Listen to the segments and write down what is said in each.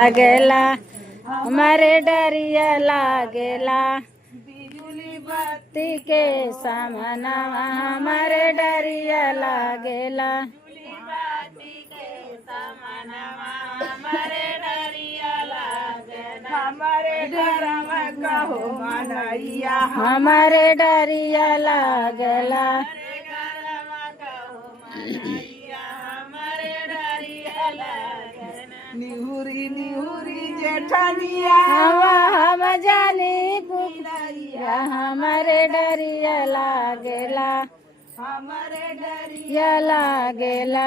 लागेला हमारे डरिया लागेला बिजुली बत्ती ती के सामना हमारे डरिया लागेला बाती के समानवा हमारे डरिया लागेला हमारे डरवा कहो मनैया हमारे डरिया लागेला डरवा कहो मनैया हमारे डरिया लागेला निहुरी निहुरी जेठनिया हम जानी पुखरिया हमारे डरिया लागेला हमारे डरिया या लागेला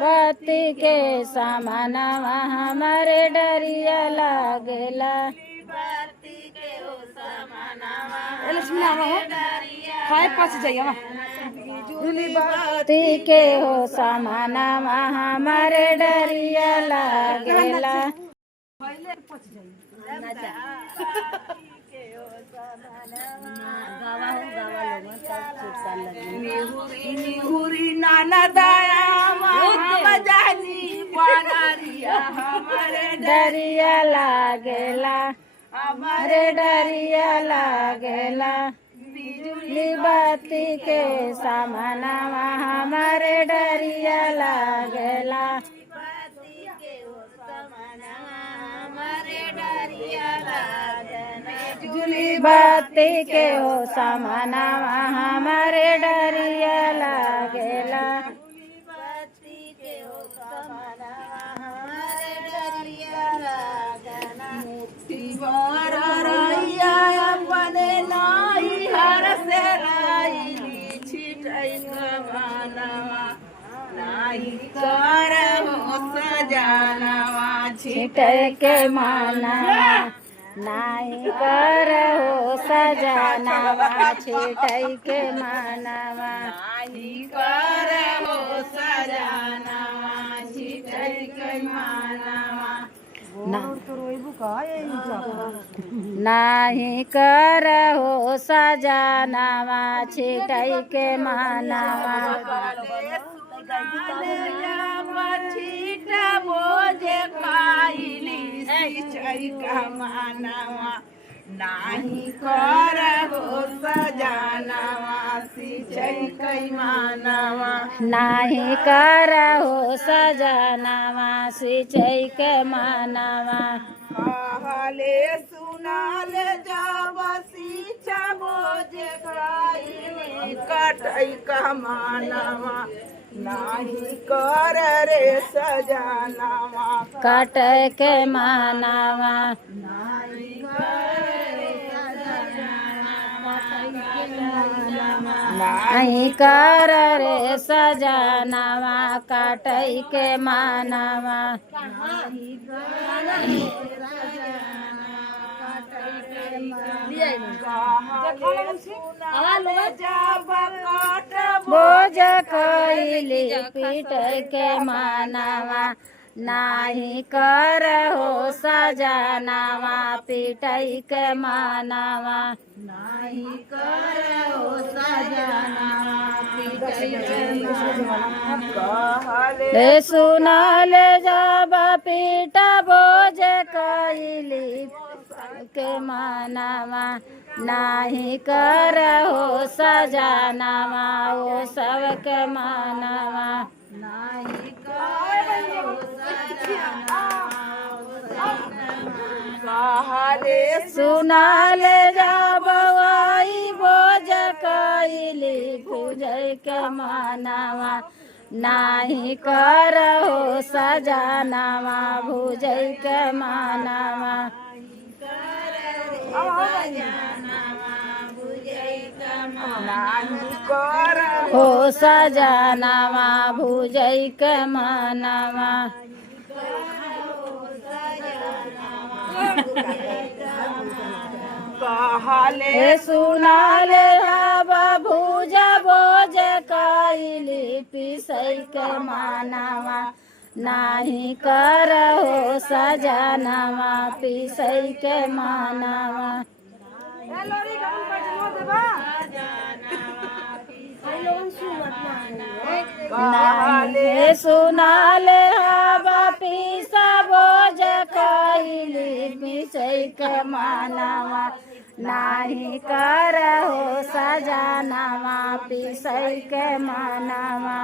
पति के सामनवा हमारे डरिया लागेला बाती के हो समानवा पति के हो सामनवा हमारे डरिया लागेला निहुरी निहुरी नाना दया बजानी बनारिया हमारे डरिया लागेला हमारे डरिया लागेला बिजुली बाती के सामनवा हमारे डरिया लागेला हमारे डरिया लागना बिजुली बाती के हो सामनवा हमारे डरिया लागेला बाती के हो समानवा हमारे डरिया लागना मुट्ठी भर रैया अपने नाई हर से राईली छिटै कमानवा नाही कर हो सजानवा छिटै के मानवा नाही कर हो सजनवा छिटै के मानवा नाही कर हो सजानवा छिटै कमानवा नाही कर हो सजनवा छिटै के मानवा छिटा बोझे खाइली सिंचाई कमानवा नाही कर हो सजानवा सिंचाई कमानवा नाही कर हो सजनवा सिंचै के मानवा कहले सुनाले जब सींचा बोझे खाइली कटै कमानवा नाही कर रे सजानवा कटै के मानवा नाही कर रे सजानवा नहीं कर रे सजनवा काटै के मानवा बोझ कैली पीट के मानवा नाही कर हो सजनवा पीटै के मानवा नाही कर हो सजानवा पिटै कहले सुनल जब पीट बोझ कैली के मानवा नाही कर हो सजनवा ओ सबके मानवा नाही कर हो कहले सुनल जब आई बोझ कैली पूजै के मानवा नाही कर हो सजनवा भुजै के मानवा नाही कर हो सजनवा भुजै के मानवा कहले सुनल हब भुज बोझ कैली पिसै के मानवा नाही कर हो सजनवा पिसै के मानवा कहले सुनाले हवा पीसबो के मानवा नाही करहो सजनवा पिसै के मानवा